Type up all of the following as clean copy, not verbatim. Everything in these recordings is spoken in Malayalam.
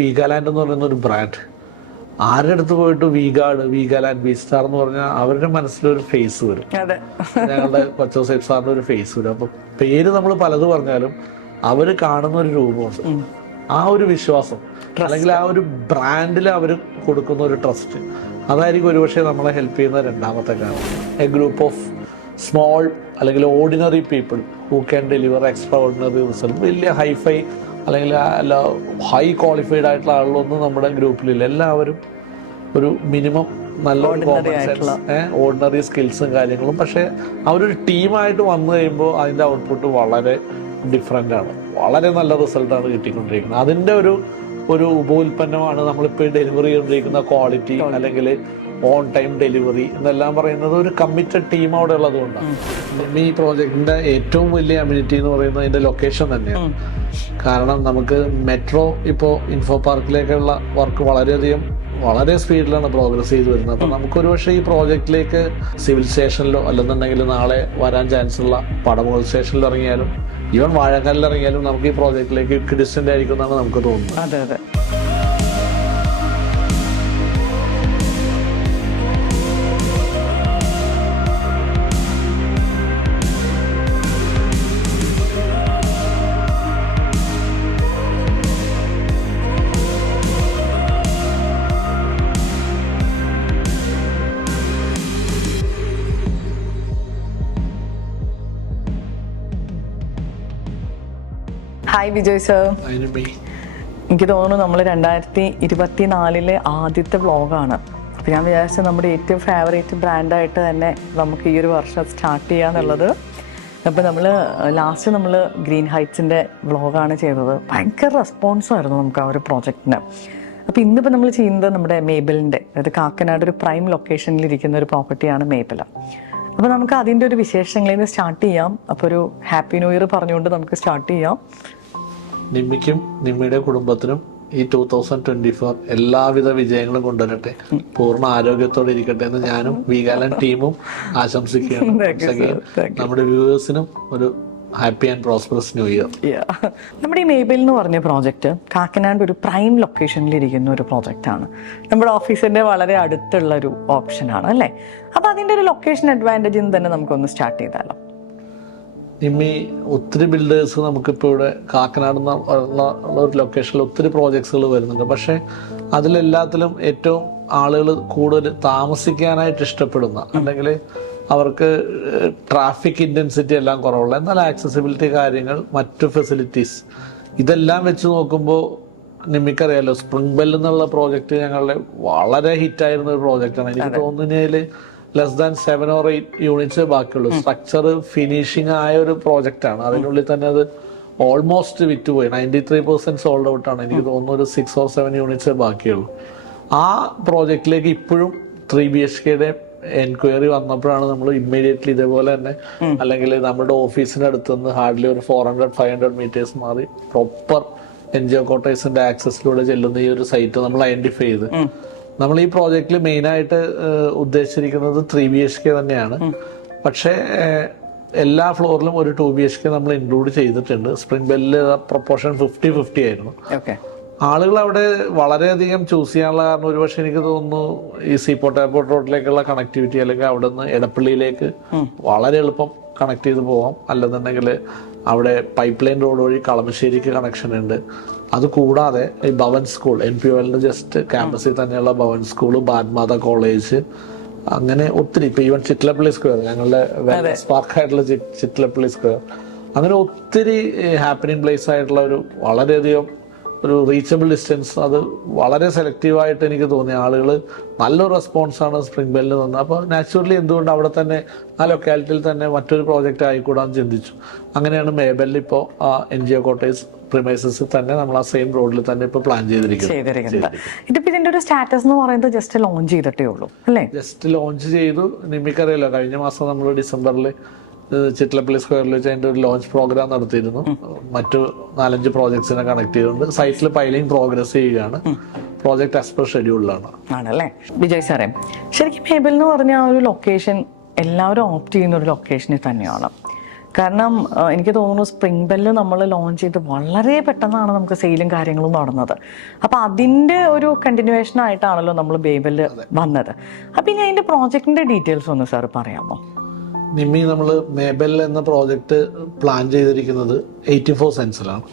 വീഗാലാൻഡ് എന്ന് പറയുന്ന ഒരു ബ്രാൻഡ്, ആരുടെ അടുത്ത് പോയിട്ട് വീഗാലാൻഡ്, വി സ്റ്റാർ എന്ന് പറഞ്ഞാൽ അവരുടെ മനസ്സിലൊരു ഫേസ് വരും. ഞങ്ങളുടെ കൊച്ചോ സേബ് സാറിന്റെ ഒരു ഫേസ് വരും. അപ്പൊ പേര് നമ്മൾ പലത് പറഞ്ഞാലും അവര് കാണുന്ന ഒരു രൂപമുണ്ട്, ആ ഒരു വിശ്വാസം അല്ലെങ്കിൽ ആ ഒരു ബ്രാൻഡിൽ അവർ കൊടുക്കുന്ന ഒരു ട്രസ്റ്റ്, അതായിരിക്കും ഒരുപക്ഷെ നമ്മളെ ഹെൽപ്പ് ചെയ്യുന്ന രണ്ടാമത്തെ കാരണം. എ ഗ്രൂപ്പ് ഓഫ് സ്മോൾ അല്ലെങ്കിൽ ordinary people who can deliver extraordinary result. വലിയ ഹൈഫൈ അല്ലെങ്കിൽ ഹൈ ക്വാളിഫൈഡ് ആയിട്ടുള്ള ആളുകളൊന്നും നമ്മുടെ ഗ്രൂപ്പിലില്ല. എല്ലാവരും ഒരു മിനിമം നല്ലൊരു കോമൺ സെൻസ്, ഓർഡിനറി സ്കിൽസും കാര്യങ്ങളും. പക്ഷെ അവരൊരു ടീമായിട്ട് വന്നു കഴിയുമ്പോൾ അതിൻ്റെ ഔട്ട്പുട്ട് വളരെ ഡിഫറെൻ്റ് ആണ്. വളരെ നല്ല റിസൾട്ടാണ് കിട്ടിക്കൊണ്ടിരിക്കുന്നത്. അതിൻ്റെ ഒരു ഉപോൽപ്പന്നമാണ് നമ്മളിപ്പോൾ ഡെലിവറി ചെയ്തുകൊണ്ടിരിക്കുന്ന ക്വാളിറ്റി അല്ലെങ്കിൽ ഓൺ ടൈം ഡെലിവറി എന്നെല്ലാം പറയുന്നത്. ഒരു കമ്മിറ്റഡ് ടീം അവിടെ ഉള്ളതുകൊണ്ടാണ്. ഈ പ്രോജക്റ്റിന്റെ ഏറ്റവും വലിയ അമ്യൂണിറ്റി എന്ന് പറയുന്നത് അതിന്റെ ലൊക്കേഷൻ തന്നെയാണ്. കാരണം നമുക്ക് മെട്രോ ഇപ്പോൾ ഇൻഫോ പാർക്കിലേക്കുള്ള വർക്ക് വളരെ സ്പീഡിലാണ് പ്രോഗ്രസ് ചെയ്ത് വരുന്നത്. അപ്പം നമുക്കൊരു പക്ഷേ ഈ പ്രോജക്റ്റിലേക്ക് സിവിൽ സ്റ്റേഷനിലോ അല്ലെന്നുണ്ടെങ്കിൽ നാളെ വരാൻ ചാൻസ് ഉള്ള പടമുകൾ സ്റ്റേഷനിൽ ഇറങ്ങിയാലും ഈവൻ വാഴക്കാലിൽ ഇറങ്ങിയാലും നമുക്ക് ഈ പ്രോജക്റ്റിലേക്ക് ഡിസ്റ്റന്റ് ആയിരിക്കും എന്നാണ് നമുക്ക് തോന്നുന്നത്. അതെ അതെ. Hi Vijay sir. എനിക്ക് തോന്നുന്നു നമ്മൾ 2024 ആദ്യത്തെ വ്ളോഗാണ്. അപ്പം ഞാൻ വിചാരിച്ചത് നമ്മുടെ ഏറ്റവും ഫേവറേറ്റ് ബ്രാൻഡായിട്ട് തന്നെ നമുക്ക് ഈ ഒരു വർഷം സ്റ്റാർട്ട് ചെയ്യാന്നുള്ളത്. അപ്പോൾ നമ്മൾ ഗ്രീൻ ഹൈറ്റ്സിൻ്റെ വ്ളോഗാണ് ചെയ്തത്. ഭയങ്കര റെസ്പോൺസായിരുന്നു നമുക്ക് ആ ഒരു പ്രോജക്റ്റിന്. അപ്പോൾ ഇന്നിപ്പോൾ നമ്മൾ ചെയ്യുന്നത് നമ്മുടെ മേബലിൻ്റെ, അതായത് കാക്കനാട് ഒരു പ്രൈം ലൊക്കേഷനിലിരിക്കുന്ന ഒരു പ്രോപ്പർട്ടിയാണ് മേബൽ. അപ്പോൾ നമുക്ക് അതിൻ്റെ ഒരു വിശേഷങ്ങളിൽ നിന്ന് സ്റ്റാർട്ട് ചെയ്യാം. അപ്പോൾ ഒരു ഹാപ്പി ന്യൂ ഇയർ പറഞ്ഞുകൊണ്ട് നമുക്ക് സ്റ്റാർട്ട് ചെയ്യാം. നിമ്മിക്കും നിമ്മിയുടെ കുടുംബത്തിനും ഈ 2024 എല്ലാവിധ വിജയങ്ങളും കൊണ്ടുവരട്ടെ, പൂർണ്ണ ആരോഗ്യത്തോടെ ഇരിക്കട്ടെ എന്ന് ഞാനും വീഗാലാൻഡ് ടീമും ആശംസിക്കുകയാണ്. നമ്മുടെ വ്യൂവേഴ്സിനും ഒരു happy and prosperous new year. നമ്മുടെ ഈ മേബൽ എന്ന് പറഞ്ഞ പ്രോജക്റ്റ് കാക്കനാട് ഒരു പ്രൈം ലൊക്കേഷനിൽ ഇരിക്കുന്ന ഒരു പ്രോജക്റ്റാണ്. നമ്മുടെ ഓഫീസിന്റെ വളരെ അടുത്തുള്ള ഒരു ഓപ്ഷനാണ് അല്ലേ. അപ്പോൾ അതിൻ്റെ ഒരു ലൊക്കേഷൻ അഡ്വാൻറ്റേജിൽ നിന്ന് തന്നെ നമുക്കൊന്ന് സ്റ്റാർട്ട് ചെയ്താലോ. നിമ്മി ഒത്തിരി ബിൽഡേഴ്സ് നമുക്കിപ്പോൾ ഇവിടെ കാക്കനാട് ഉള്ള ഒരു ലൊക്കേഷനിൽ ഒത്തിരി പ്രോജക്ട്സുകൾ വരുന്നുണ്ട്. പക്ഷേ അതിലെല്ലാത്തിലും ഏറ്റവും ആളുകൾ കൂടുതൽ താമസിക്കാനായിട്ട് ഇഷ്ടപ്പെടുന്ന, അല്ലെങ്കിൽ അവർക്ക് ട്രാഫിക് ഇൻറ്റൻസിറ്റി എല്ലാം കുറവുള്ള, എന്നാൽ ആക്സസിബിലിറ്റി കാര്യങ്ങൾ, മറ്റു ഫെസിലിറ്റീസ് ഇതെല്ലാം വെച്ച് നോക്കുമ്പോൾ നിമ്മിക്കറിയാലോ സ്പ്രിംഗ് ബെൽ എന്നുള്ള പ്രോജക്റ്റ് ഞങ്ങളുടെ വളരെ ഹിറ്റായിരുന്ന ഒരു പ്രോജക്റ്റാണ്. എനിക്ക് തോന്നുന്നതിൽ ലെസ് ദാൻ 7 or 8 യൂണിറ്റ്സ് ബാക്കിയുള്ളൂ. സ്ട്രക്ചർ ഫിനിഷിങ് ആയ ഒരു പ്രോജക്റ്റാണ്. അതിനുള്ളിൽ തന്നെ അത് ഓൾമോസ്റ്റ് വിറ്റുപോയി. 93% സോൾഡ് ഔട്ടാണ്. എനിക്ക് തോന്നുന്നു ഒരു 6 or 7 യൂണിറ്റ്സ് ബാക്കിയുള്ളൂ. ആ പ്രോജക്റ്റിലേക്ക് ഇപ്പോഴും 3 BHKയുടെ എൻക്വയറി വന്നപ്പോഴാണ് നമ്മൾ ഇമ്മീഡിയറ്റ്ലി ഇതേപോലെ തന്നെ, അല്ലെങ്കിൽ നമ്മുടെ ഓഫീസിന്റെ അടുത്ത് നിന്ന് ഹാർഡ്ലി ഒരു 400-500 മീറ്റേഴ്സ് മാറി പ്രോപ്പർ NGO ക്വാർട്ടേഴ്സിന്റെ ആക്സസിലൂടെ ചെല്ലുന്ന ഈ ഒരു സൈറ്റ് നമ്മൾ ഐഡന്റിഫൈ ചെയ്ത് നമ്മൾ ഈ പ്രോജക്റ്റിൽ മെയിനായിട്ട് ഉദ്ദേശിച്ചിരിക്കുന്നത് 3 BHK തന്നെയാണ്. പക്ഷേ എല്ലാ ഫ്ലോറിലും ഒരു 2 BHK നമ്മൾ ഇൻക്ലൂഡ് ചെയ്തിട്ടുണ്ട്. സ്പ്രിംഗ് ബെല്ലിൽ പ്രൊപ്പോർഷൻ 50-50 ആയിരുന്നു. ആളുകൾ അവിടെ വളരെയധികം ചൂസ് ചെയ്യാനുള്ള കാരണം ഒരുപക്ഷെ എനിക്ക് തോന്നുന്നു ഈ സീപോർട്ട് എയർപോർട്ട് റോഡിലേക്കുള്ള കണക്ടിവിറ്റി, അല്ലെങ്കിൽ അവിടെ നിന്ന് എടപ്പള്ളിയിലേക്ക് വളരെ എളുപ്പം കണക്ട് ചെയ്ത് പോകാം. അല്ലെന്നുണ്ടെങ്കിൽ അവിടെ പൈപ്പ് ലൈൻ റോഡ് വഴി കളമശ്ശേരിക്ക് കണക്ഷൻ ഉണ്ട്. അതുകൂടാതെ ഈ ഭവൻ സ്കൂൾ, NPOLന്റെ ജസ്റ്റ് ക്യാമ്പസിൽ തന്നെയുള്ള ഭവൻ സ്കൂൾ, ബാദ്മാത കോളേജ്, അങ്ങനെ ഒത്തിരി, ഇപ്പൊ ഈവൻ ചിറ്റലപ്പള്ളി സ്ക്വയർ, ഞങ്ങളുടെ വെൽനസ് പാർക്കായിട്ടുള്ള ചിറ്റലപ്പള്ളി സ്ക്വയർ, അങ്ങനെ ഒത്തിരി ഹാപ്പനിങ് പ്ലേസ് ആയിട്ടുള്ള ഒരു വളരെയധികം ഒരു റീച്ചബിൾ ഡിസ്റ്റൻസ്. അത് വളരെ സെലക്റ്റീവായിട്ട് എനിക്ക് തോന്നി. ആളുകൾ നല്ലൊരു റെസ്പോൺസാണ് സ്പ്രിംഗ് ബെല്ലിന് തന്നത്. അപ്പോൾ നാച്ചുറലി എന്തുകൊണ്ട് അവിടെ തന്നെ ആ ലൊക്കാലിറ്റിയിൽ തന്നെ മറ്റൊരു പ്രോജക്റ്റ് ആയിക്കൂടാന്ന് ചിന്തിച്ചു. അങ്ങനെയാണ് മേബലിൽ ഇപ്പോൾ NGO ക്വാർട്ടേഴ്സ് പ്രിമൈസസിൽ തന്നെ നമ്മൾ ആ സെയിം റോഡിൽ തന്നെ ഇപ്പോൾ പ്ലാൻ ചെയ്തിരിക്കുന്നത്. ഇതിപ്പോ ഇതിന്റെ ഒരു സ്റ്റാറ്റസ് എന്ന് പറയുന്നത് ജസ്റ്റ് ലോഞ്ച് ചെയ്തിട്ടേ ഉള്ളൂ അല്ലേ? ജസ്റ്റ് ലോഞ്ച് ചെയ്തു. നിമിക്കറിയാലോ കഴിഞ്ഞ മാസം നമ്മൾ ഡിസംബറിൽ ചിറ്റലപ്പള്ളി സ്ക്വയറിൽ വെച്ച് അതിൻ്റെ ഒരു ലോഞ്ച് പ്രോഗ്രാം നടത്തിയിരുന്നു. മറ്റു 4-5 പ്രോജക്ട്സിനെ കണക്ട് ചെയ്തുകൊണ്ട് സൈറ്റിൽ പൈലിംഗ് പ്രോഗ്രസ് ചെയ്യുകയാണ്. പ്രോജക്റ്റ് ആസ് പെർ ഷെഡ്യൂളിലാണ്. ആണല്ലേ വിജയ് സാറേ, ശരിക്കും മേബൽ എന്ന് പറഞ്ഞ ആ ഒരു ലൊക്കേഷൻ എല്ലാവരും ഓപ്റ്റ് ചെയ്യുന്ന ഒരു ലൊക്കേഷനിൽ തന്നെയാണ്. കാരണം എനിക്ക് തോന്നുന്നു സ്പ്രിംഗ് ബെല്ല് നമ്മൾ ലോഞ്ച് ചെയ്ത് വളരെ പെട്ടെന്നാണ് നമുക്ക് സെയിലും കാര്യങ്ങളും നടന്നത്. അപ്പൊ അതിന്റെ ഒരു കണ്ടിന്യൂവേഷൻ ആയിട്ടാണല്ലോ നമ്മൾ ബേബെല്ല് വന്നത്. അപ്പൊ ഇനി അതിന്റെ പ്രോജക്റ്റിന്റെ ഡീറ്റെയിൽസ് ഒന്ന് സാർ പറയാമോ? നിമ്മി, നമ്മൾ മേബൽ എന്ന പ്രോജക്റ്റ് പ്ലാൻ ചെയ്തിരിക്കുന്നത് 84 സെൻസിലാണ്.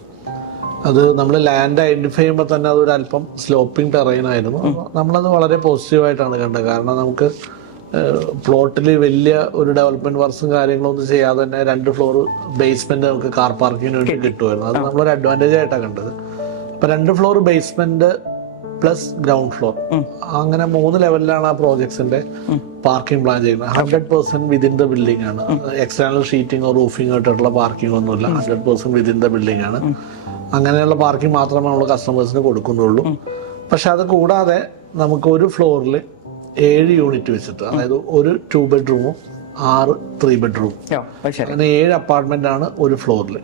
അത് നമ്മൾ ലാൻഡ് ഐഡന്റിഫൈ ചെയ്യുമ്പോൾ തന്നെ അതൊരു അല്പം സ്ലോപ്പിംഗ് ടെറൈൻ ആയിരുന്നു. നമ്മളത് വളരെ പോസിറ്റീവായിട്ടാണ് കണ്ടത്. കാരണം നമുക്ക് പ്ലോട്ടിൽ വലിയ ഒരു ഡെവലപ്മെന്റ് വർക്ക്സും കാര്യങ്ങളൊന്നും ചെയ്യാതെ തന്നെ 2 ഫ്ലോർ ബേസ്മെന്റ് നമുക്ക് കാർ പാർക്കിങ്ങിന് വേണ്ടി കിട്ടുമായിരുന്നു. അത് നമ്മളൊരു അഡ്വാൻറ്റേജ് ആയിട്ടാണ് കണ്ടത്. അപ്പൊ 2 floor basement plus ground floor, അങ്ങനെ 3 ലെവലിലാണ് ആ പ്രോജക്ട്സിന്റെ പാർക്കിംഗ് പ്ലാൻ ചെയ്യുന്നത്. 100% വിതിൻ ദ ബിൽഡിംഗ് ആണ്. എക്സ്റ്റേണൽ ഷീറ്റിംഗോ റൂഫിംഗോ ആയിട്ടുള്ള പാർക്കിംഗ് ഒന്നുമില്ല. 100% വിതിൻ ദ ബിൽഡിംഗ് ആണ്. അങ്ങനെയുള്ള പാർക്കിംഗ് മാത്രമേ നമ്മൾ കസ്റ്റമേഴ്സിന് കൊടുക്കുന്നുള്ളൂ. പക്ഷെ അത് കൂടാതെ നമുക്ക് ഒരു ഫ്ലോറിൽ 7 യൂണിറ്റ് വെച്ചിട്ട്, അതായത് ഒരു 2 ബെഡ്റൂമും 6 3 ബെഡ്റൂം, അങ്ങനെ 7 അപ്പാർട്ട്മെന്റ് ആണ് ഒരു ഫ്ലോറിൽ.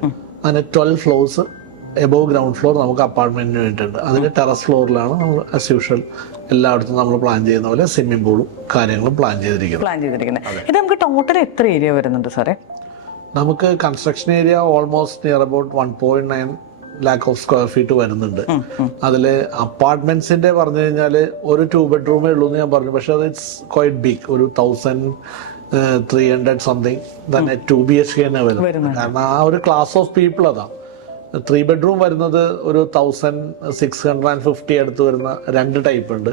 അങ്ങനെ 12 ഫ്ലോർസ് എബോവ് ഗ്രൗണ്ട് ഫ്ലോർ നമുക്ക് അപ്പാർട്ട്മെന്റിന് വേണ്ടിയിട്ടുണ്ട്. അതിന് ടെറസ് ഫ്ലോറിലാണ് നമ്മൾ ആസ് യൂഷ്വൽ എല്ലായിടത്തും നമ്മൾ പ്ലാൻ ചെയ്യുന്ന പോലെ സ്വിമ്മിംഗ് പൂളും കാര്യങ്ങളും പ്ലാൻ ചെയ്തിരിക്കുന്നത്. ഇത് നമുക്ക് ടോട്ടൽ എത്ര ഏരിയ വരുന്നുണ്ട് സാറേ? നമുക്ക് construction area almost near about 1.9 lack of square feet വരുന്നുണ്ട്. അതില് അപ്പാർട്ട്മെന്റ്സിന്റെ പറഞ്ഞു കഴിഞ്ഞാല് ഒരു 2 ബെഡ്റൂമേ ഉള്ളൂ എന്ന് ഞാൻ പറഞ്ഞു. പക്ഷെ അത് ഇറ്റ്സ് ക്വൈറ്റ് ബിഗ്, ഒരു 1300 സംതിങ് തന്നെ 2 BHK തന്നെ വരുന്നത്. കാരണം ആ ഒരു ക്ലാസ് ഓഫ് പീപ്പിൾ അതാ. 3 ബെഡ്റൂം വരുന്നത് ഒരു 1650 അടുത്ത് വരുന്ന 2 ടൈപ്പ് ഉണ്ട്.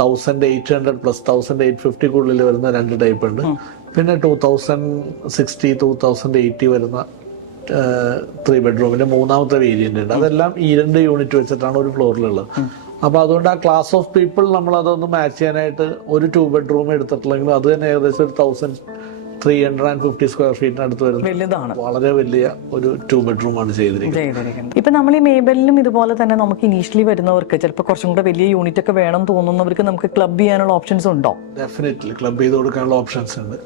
1800 പ്ലസ് 1850 വരുന്ന 2 ടൈപ്പ് ഉണ്ട്. പിന്നെ 2060 2080 വരുന്ന 3 ബെഡ്റൂമിന്റെ 3ാമത്തെ വേരിയന്റ് ഉണ്ട്. അതെല്ലാം ഈ 2 യൂണിറ്റ് വെച്ചിട്ടാണ് ഒരു ഫ്ലോറിലുള്ളത്. അപ്പൊ അതുകൊണ്ട് ആ ക്ലാസ് ഓഫ് പീപ്പിൾ നമ്മൾ അതൊന്ന് മാച്ച് ചെയ്യാനായിട്ട് ഒരു 2 ബെഡ്റൂം എടുത്തിട്ടില്ലെങ്കിൽ അത് തന്നെ ഏകദേശം ഒരു 1350 സ്ക്വയർ ഫീറ്റിന് അടുത്ത് വരുന്നത് വളരെ വലിയ ഒരു 2 ബെഡ്റൂം ആണ് ചെയ്തിരിക്കുന്നത്. ഇപ്പൊ നമ്മൾ ഈ മേബലിലും ഇതുപോലെ തന്നെ നമുക്ക് ഇനീഷ്യലി വരുന്നവർക്ക് ചിലപ്പോൾ കുറച്ചും കൂടെ വലിയ യൂണിറ്റ് ഒക്കെ വേണം തോന്നുന്നവർക്ക് നമുക്ക് ക്ലബ് ചെയ്യാനുള്ള ഓപ്ഷൻസ് ഉണ്ടോ? ഡെഫിനറ്റ്ലി ക്ലബ് ചെയ്ത് കൊടുക്കാനുള്ള ഓപ്ഷൻസ് ഉണ്ട്.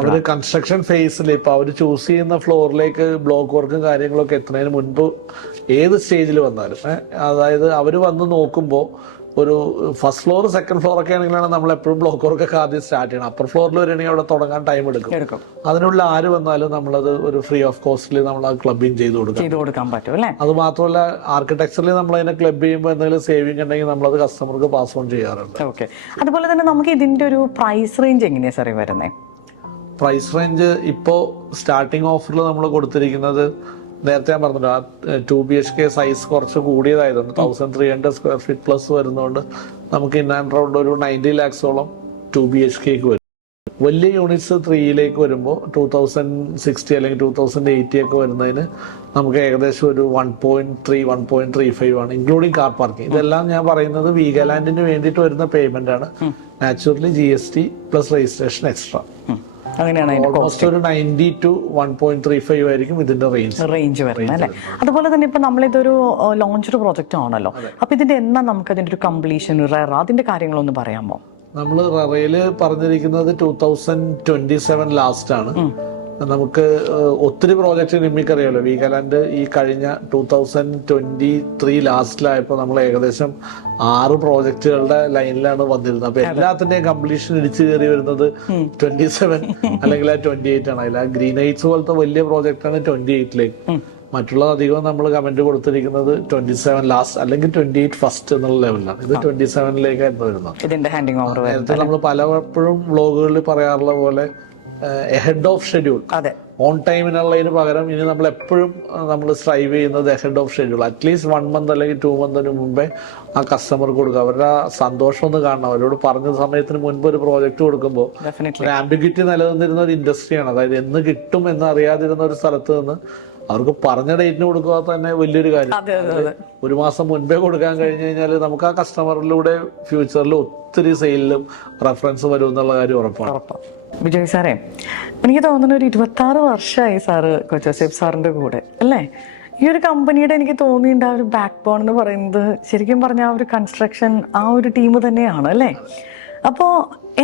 അവര് കൺസ്ട്രക്ഷൻ ഫേസിൽ ഇപ്പൊ അവര് ചൂസ് ചെയ്യുന്ന ഫ്ലോറിലേക്ക് ബ്ലോക്ക് വർക്കും കാര്യങ്ങളൊക്കെ എത്തുന്നതിന് മുൻപ് ഏത് സ്റ്റേജിൽ വന്നാലും, അതായത് അവര് വന്ന് നോക്കുമ്പോൾ ഒരു ഫസ്റ്റ് ഫ്ലോർ സെക്കൻഡ് ഫ്ലോർ ഒക്കെ ആണെങ്കിലാണ് നമ്മൾ എപ്പോഴും ബ്ലോക്ക് വർക്കൊക്കെ ആദ്യം സ്റ്റാർട്ട് ചെയ്യണം. അപ്പർ ഫ്ലോറിൽ വരികയാണെങ്കിൽ അവിടെ തുടങ്ങാൻ ടൈം എടുക്കും. അതിനുള്ള ആര് വന്നാലും നമ്മളത് ഒരു ഫ്രീ ഓഫ് കോസ്റ്റിൽ നമ്മൾ അത് ക്ലബിങ് ചെയ്ത് കൊടുക്കാൻ പറ്റും അല്ലേ? അത് മാത്രമല്ല ആർക്കിടെക്ചറിൽ നമ്മൾ അതിനെ ക്ലബ് ചെയ്യുമ്പോൾ എന്തെങ്കിലും സേവിങ് ഉണ്ടെങ്കിൽ നമ്മളത് കസ്റ്റമർക്ക് പാസ് ഓൺ ചെയ്യാറുണ്ട്. ഓക്കെ. അതുപോലെ തന്നെ നമുക്ക് ഇതിന്റെ ഒരു പ്രൈസ് റേഞ്ച് എങ്ങനെയാ സാറേ വരുന്നത്? പ്രൈസ് റേഞ്ച് ഇപ്പോ സ്റ്റാർട്ടിംഗ് ഓഫറിൽ നമ്മൾ കൊടുത്തിരിക്കുന്നത് നേരത്തെ ഞാൻ പറഞ്ഞല്ലോ, ആ 2 BHK സൈസ് കുറച്ച് കൂടിയതായതുകൊണ്ട് 1300 സ്ക്വയർ ഫീറ്റ് പ്ലസ് വരുന്നതുകൊണ്ട് നമുക്ക് ഇൻ ആൻഡ് റൗണ്ട് ഒരു 90 lakhsോളം 2 BHKക്ക് വരും. വലിയ യൂണിറ്റ്സ് 3ലേക്ക് വരുമ്പോൾ 2060 അല്ലെങ്കിൽ 2080 ഒക്കെ വരുന്നതിന് നമുക്ക് ഏകദേശം ഒരു 1.35 ആണ്, ഇൻക്ലൂഡിങ് കാർ പാർക്കിംഗ്. ഇതെല്ലാം ഞാൻ പറയുന്നത് വീഗാലാൻഡിന് വേണ്ടിയിട്ട് വരുന്ന പേയ്മെന്റ് ആണ്. Naturally GST plus registration extra. Almost ഒരു 90 to 1.35 ആയിരിക്കും ഇതിന്റെ റേഞ്ച് വരുന്നത് അല്ലേ? അതുപോലെ തന്നെ ഇപ്പൊ നമ്മളിതൊരു ലോഞ്ച്ഡ് പ്രോജക്റ്റ് ആണല്ലോ, അപ്പൊ ഇതിന്റെ എന്നാ നമുക്ക് അതിന്റെ ഒരു കംപ്ലീഷൻ അതിന്റെ കാര്യങ്ങളൊന്ന് പറയാമോ? നമ്മൾ ററയില് പറഞ്ഞിരിക്കുന്നത് 2027 ലാസ്റ്റ് ആണ്. നമുക്ക് ഒത്തിരി പ്രോജക്റ്റ് നിമ്മിക്കറിയാലോ. വീഗാലാൻഡ് ഈ കഴിഞ്ഞ 2023 ലാസ്റ്റിലായപ്പോൾ നമ്മൾ ഏകദേശം 6 പ്രോജക്റ്റുകളുടെ ലൈനിലാണ് വന്നിരുന്നത്. അപ്പൊ എല്ലാത്തിന്റെയും കംപ്ലീഷൻ ഇടിച്ചു കയറി വരുന്നത് 27 അല്ലെങ്കിൽ 28 ആണ്. അതിൽ ഗ്രീൻ ഹൈറ്റ്സ് പോലത്തെ വലിയ പ്രോജക്റ്റാണ് 28ലേക്ക്. മറ്റുള്ള അധികം നമ്മൾ കമന്റ് കൊടുത്തിരിക്കുന്നത് 27 ലാസ്റ്റ് അല്ലെങ്കിൽ 28 ഫസ്റ്റ് എന്നുള്ള ലെവലിലാണ്. ഇത് 27ലേക്കായിരുന്നു വരുന്നത്. നേരത്തെ നമ്മൾ പലപ്പോഴും വ്ളോഗുകളിൽ പറയാറുള്ള പോലെ എഹെഡ് ഓഫ് ഷെഡ്യൂൾ, ഓൺ ടൈമിനുള്ളതിന് പകരം ഇനി നമ്മൾ എപ്പോഴും നമ്മൾ സ്ട്രൈവ് ചെയ്യുന്നത് ahead of schedule. At least 1 month അല്ലെങ്കിൽ 2 മന്തിന് മുമ്പേ ആ കസ്റ്റമർക്ക് കൊടുക്കുക. അവരുടെ സന്തോഷം ഒന്ന് കാണണം. അവരോട് പറഞ്ഞ സമയത്തിന് മുൻപ് ഒരു പ്രോജക്റ്റ് കൊടുക്കുമ്പോൾ ഒരു ആംബിഗ്വിറ്റി നിലനിന്നിരുന്ന ഒരു ഇൻഡസ്ട്രിയാണ്. അതായത് എന്ന് കിട്ടും എന്ന് അറിയാതിരുന്ന ഒരു സ്ഥലത്ത് നിന്ന് അവർക്ക് പറഞ്ഞ ഡേറ്റിന് കൊടുക്കുക തന്നെ വലിയൊരു കാര്യം. 1 മാസം മുൻപേ കൊടുക്കാൻ കഴിഞ്ഞു കഴിഞ്ഞാൽ നമുക്ക് ആ കസ്റ്റമറിലൂടെ ഫ്യൂച്ചറിൽ ഒത്തിരി സെയിലും റെഫറൻസ് വരും എന്നുള്ള കാര്യം ഉറപ്പാണ്. വിജയ് സാറേ, എനിക്ക് തോന്നുന്നു ഒരു 26 വർഷമായി സാറ് കൊച്ചോസേബ് സാറിന്റെ കൂടെ അല്ലേ? ഈ ഒരു കമ്പനിയുടെ എനിക്ക് തോന്നിയിട്ട് ആ ഒരു ബാക്ക് ബോൺ എന്ന് പറയുന്നത് ശരിക്കും പറഞ്ഞാൽ ആ ഒരു കൺസ്ട്രക്ഷൻ ആ ഒരു ടീം തന്നെയാണ് അല്ലേ? അപ്പോൾ